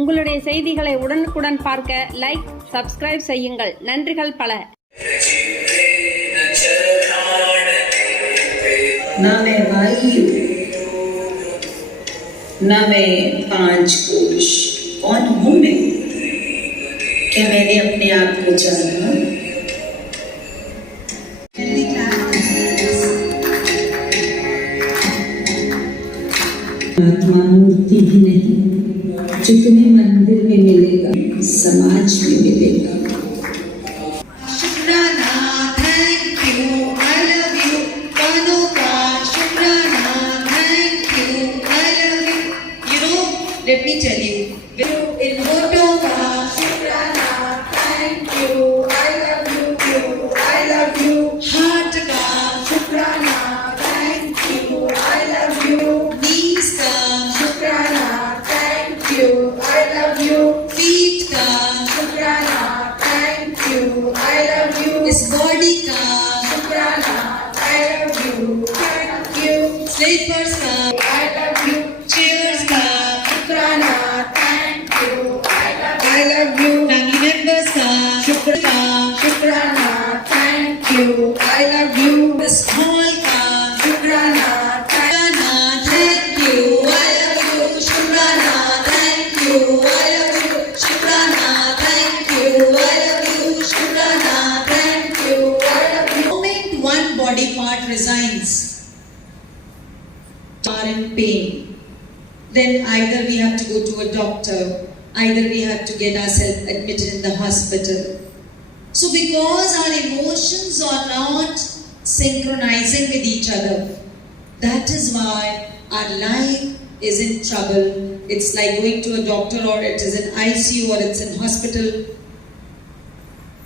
உங்களுடைய செய்திகளை உடனுக்குடன் பார்க்க லைக், சப்ஸ்கிரைப் செய்யுங்கள். நன்றிகள் பல. ना मैं भाई ना मैं 5 कोश, कौन हूँ मैं? क्या मैंने अपने आप को जाना? आत्मा मूर्ति भी नहीं जो तुम्हें मंदिर में मिलेगा, समाज में मिलेगा. शुक्राना, thank you, I love you. Kanuka, शुक्राना, thank you, I love you. You know, let me tell you. In Motoka, शुक्राना, thank you, I love you, I love you. Heart ka, शुक्राना, thank you, I love you. Knees ka, शुक्राना, thank you, I love you. Feet ka, शुक्राना, thank you, I love you. This body ka, शुक्राना, I love you, thank you. Slippers ka, I love you. Chairs ka, शुक्राना, thank you, I love you. Family members ka, शुक्राना, thank you, I love you. This hall ka, शुक्राना, thank you, I love you. शुक्राना, thank you, I love you. शुक्राना, thank you, I love you. शुक्राना, thank you, I love you. The moment one body part resigns, are in pain, then either we have to go to a doctor, either we have to get ourselves admitted in the hospital. So because our emotions are not synchronizing with each other, that is why our life is in trouble. It's like going to a doctor, or it is in ICU, or it's in hospital.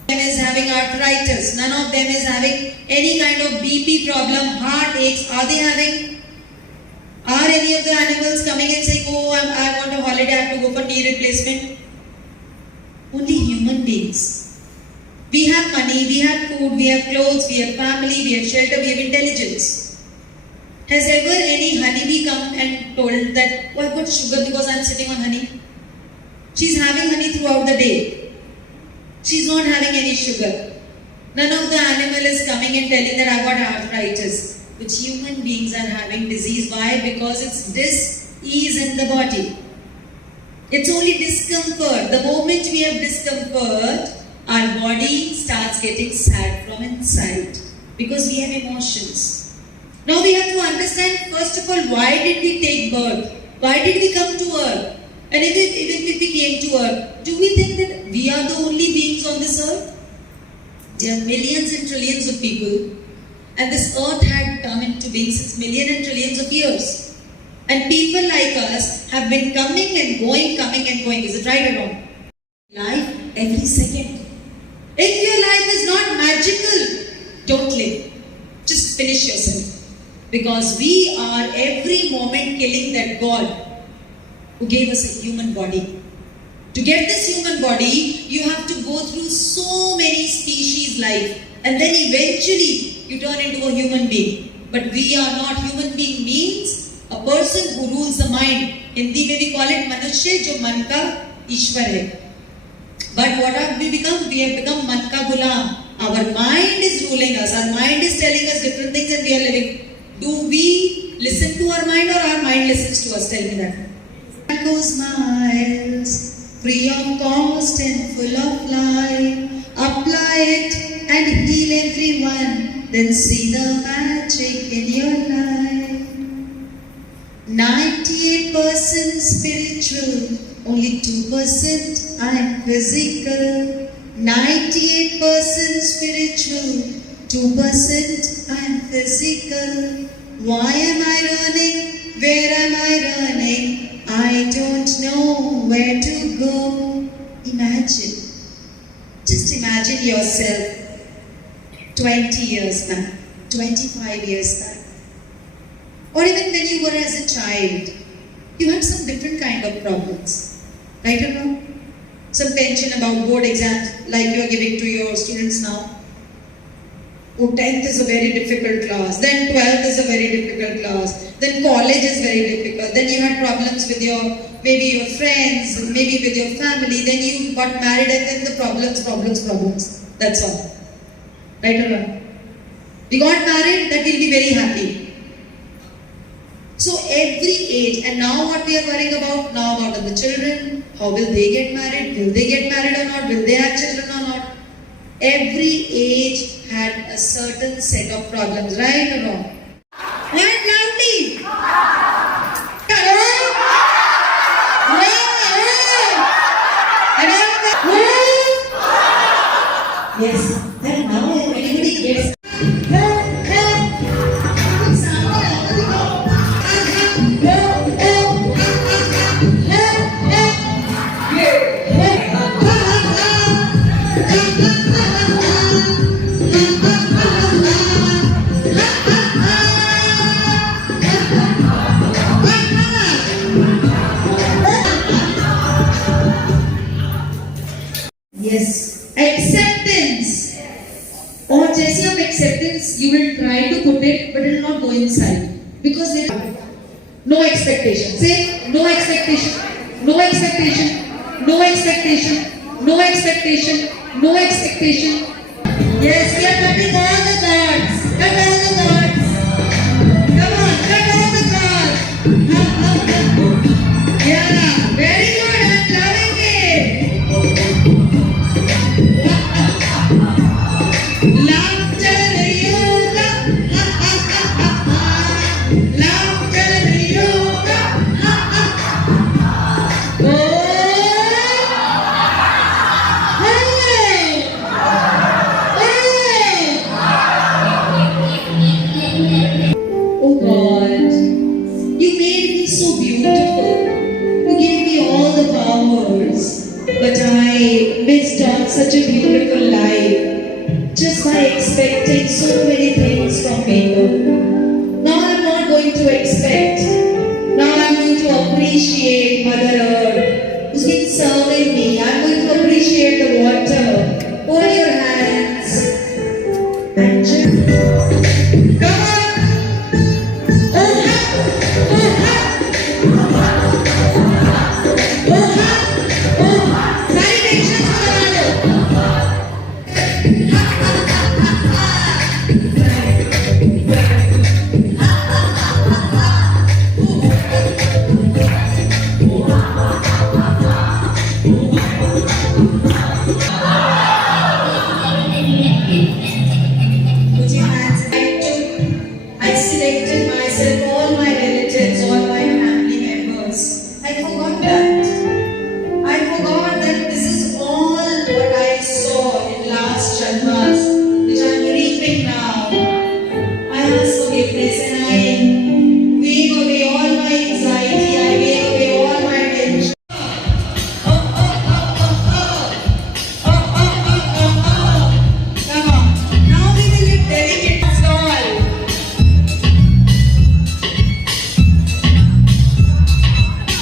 None of them is having arthritis. None of them is having any kind of BP problem, heart aches. Are they having? Are any of the animals coming and saying, oh, I want a holiday, I have to go for knee replacement? Only human beings. We have money, we have food, we have clothes, we have family, we have shelter, we have intelligence. Has ever any honeybee come and told that, oh, I've got sugar because I'm sitting on honey? She's having honey throughout the day. She's not having any sugar. None of the animal is coming and telling that I've got arthritis. Which human beings are having disease. Why? Because it's dis-ease in the body. It's only discomfort. The moment we have discomfort, our body starts getting sad from inside. Because we have emotions. Now we have to understand, first of all, why did we take birth? Why did we come to earth? And even if we came to earth, do we think that we are the only beings on this earth? There are millions and trillions of people. And this earth had come into being since millions and trillions of years. And people like us have been coming and going, coming and going. Is it right or wrong? Life every second. If your life is not magical, don't live. Just finish yourself. Because we are every moment killing that God who gave us a human body. To get this human body, you have to go through so many species life. And then eventually, you turn into a human being. But we are not. Human being means a person who rules the mind. Hindi mein we call it manushya, jo man ka Ishwar hai. But what have we become? We have become man ka gulam. Our mind is ruling us. Our mind is telling us different things and we are living. Do we listen to our mind, or our mind listens to us? Tell me that. Mango smiles, free of cost and full of life. Apply it and heal everyone. Then see the magic in your life. 98% spiritual, only 2% I'm physical. 98% spiritual, 2% I'm physical. Why am I running? Where am I running? I don't know where to go. Imagine. Just imagine yourself 20 years back, 25 years back. Or even when you were as a child, you had some different kind of problems. Right or wrong? Some tension about board exams like you are giving to your students now. Oh, 10th is a very difficult class, then 12th is a very difficult class, then college is very difficult, then you had problems with your maybe your friends, maybe with your family, then you got married and then the problems. That's all. Right or wrong? We got married, that we'll be very happy. So every age, and now what we are worrying about, now about the children, how will they get married? Will they get married or not? Will they have children or not? Every age had a certain set of problems, right or wrong? Right, loudly! Hello? Yes, and now if anybody gets yes, acceptance. Or जैसे आप acceptance, you will try to put it, but it will not go inside because there is no expectation. Say no expectation, no expectation, no expectation, no expectation, no expectation. Yes, we are cutting all the cards. Cut all the cards. Come on, cut all the cards. Yeah, very good. I'm loving it. Laughter yoga. Laughter yoga. Oh God, you made me so beautiful. You gave me all the powers, but I missed out such a beautiful life just by expecting so many things from people. Now I'm not going to expect. Now I'm going to appreciate Mother Earth who's been serving me. I'm going to appreciate the water. Hold your hands and just come on. Put your hands in. I selected myself, all my relatives, all my family members. I forgot that. I forgot that this is all what I saw in last Janmas, which I am reaping now. I ask forgiveness and I wave away all my anxiety, I wave away all my tension. Come on. Now we will get delicate soil.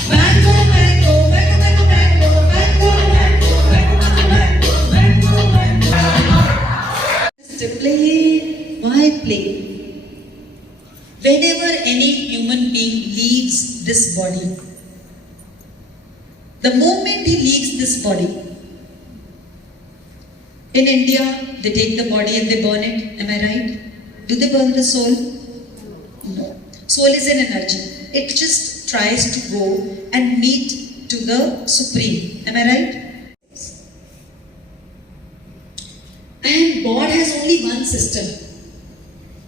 Mango, mango, mango, mango, mango, mango, mango, mango, mango, mango. To play, why play? Whenever any human being leaves this body, the moment he leaves this body, in India, they take the body and they burn it. Am I right? Do they burn the soul? No. Soul is an energy. It just tries to go and meet to the Supreme. Am I right? And God has only one system.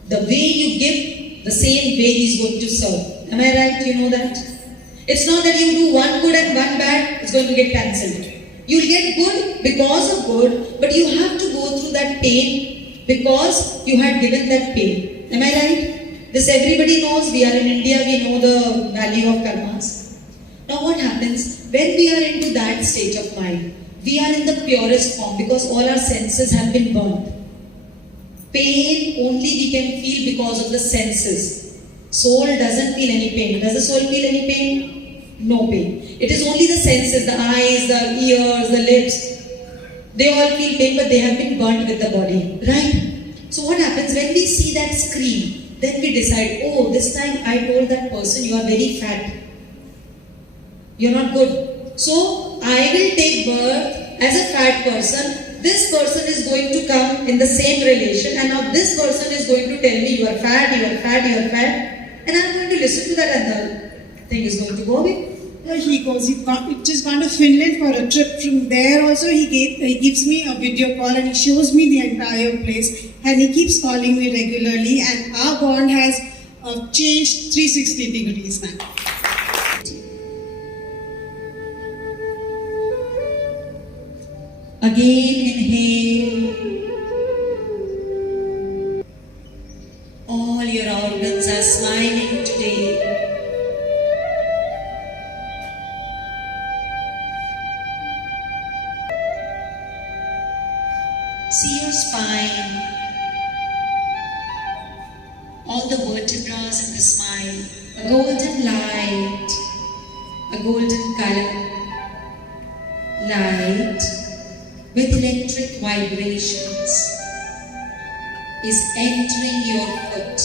The way you give, the same way He is going to serve. Am I right? You know that? It's not that you do one good and one bad, it's going to get cancelled. You'll get good because of good, but you have to go through that pain because you had given that pain. Am I right? This everybody knows. We are in India, we know the value of karmas. Now what happens when we are into that state of mind? We are in the purest form because all our senses have been burnt. Pain only we can feel because of the senses. Soul doesn't feel any pain. Does the soul feel any pain? No pain. It is only the senses, the eyes, the ears, the lips. They all feel pain, but they have been burnt with the body. Right? So what happens when we see that screen? Then we decide, oh, this time I told that person you are very fat. You're not good. So I will take birth as a fat person. This person is going to come in the same relation, and now this person is going to tell me you are fat, you are fat, you are fat, and I'm going to listen to that, and the thing is going to go away. He just gone to Finland for a trip. From there also he gives me a video call and he shows me the entire place, and he keeps calling me regularly, and our bond has changed 360 degrees now. Again inhale. All your organs are smiling today. See your spine. All the vertebrae in the spine. A golden light. A golden color. Light with electric vibrations is entering your foot.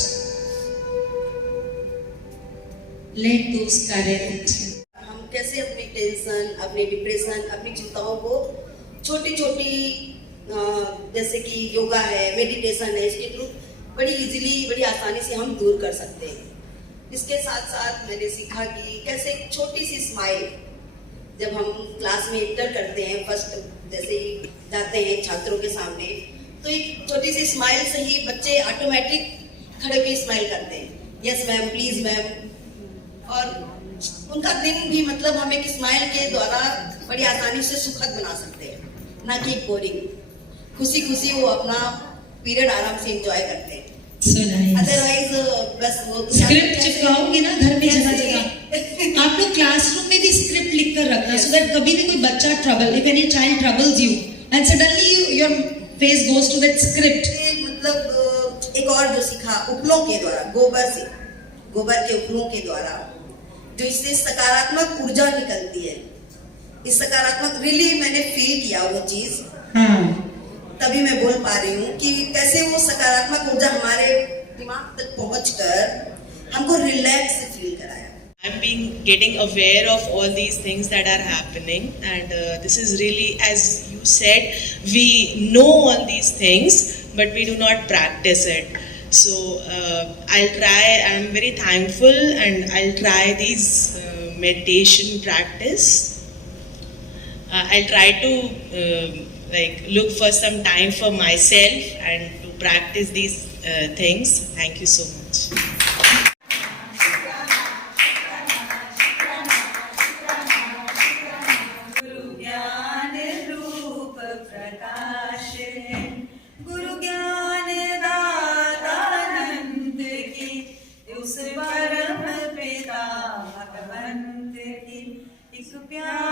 Let those current. हम कैसे अपनी tension, अपने depression, अपनी चिंताओं को छोटी छोटी जैसे कि योगा है, मेडिटेशन है, इसके थ्रू बड़ी इजीली, बड़ी आसानी से हम दूर कर सकते हैं। इसके साथ साथ मैंने सीखा कि कैसे एक छोटी सी स्माइल, जब हम क्लास में इंटर करते हैं, फर्स्ट जैसे ही जाते हैं छात्रों के सामने, तो एक छोटी सी स्माइल से ही बच्चे ऑटोमेटिक खड़े होकर स्माइल करते हैं, यस मैम, प्लीज मैम, और उनका दिन भी मतलब हम एक स्माइल के द्वारा बड़ी आसानी से सुखद बना सकते हैं, ना कि बोरिंग। खुशी खुशी वो अपना पीरियड आराम से एंजॉय करते हैं। So nice. अदरवाइज बस वो स्क्रिप्ट चिपकाओगे ना घर में जगह जगह। आप लोग क्लासरूम में भी स्क्रिप्ट लिख कर रखना, so that कभी भी कोई बच्चा trouble, if any child troubles you and suddenly your face goes to that script. मतलब एक और जो सीखा उपलों के द्वारा, गोबर के उपलों के द्वारा जो इससे सकारात्मक ऊर्जा निकलती है, इस सकारात्मक रियली मैंने फील किया वो चीज, तभी मैं बोल पा रही हूँ कि कैसे वो सकारात्मक ऊर्जा हमारे दिमाग तक पहुंचकर हमको रिलैक्स फील कराया। I'm being getting aware of all these things that are happening, and this is really, as you said, we know all these things but we do not practice it. So I'll try. I'm very thankful, and I'll try these meditation practice. I'll try to look for some time for myself and to practice these things. Thank you so much. गुरु ज्ञान दातानंद की, उस परम पिता भगवंत की एक प्यार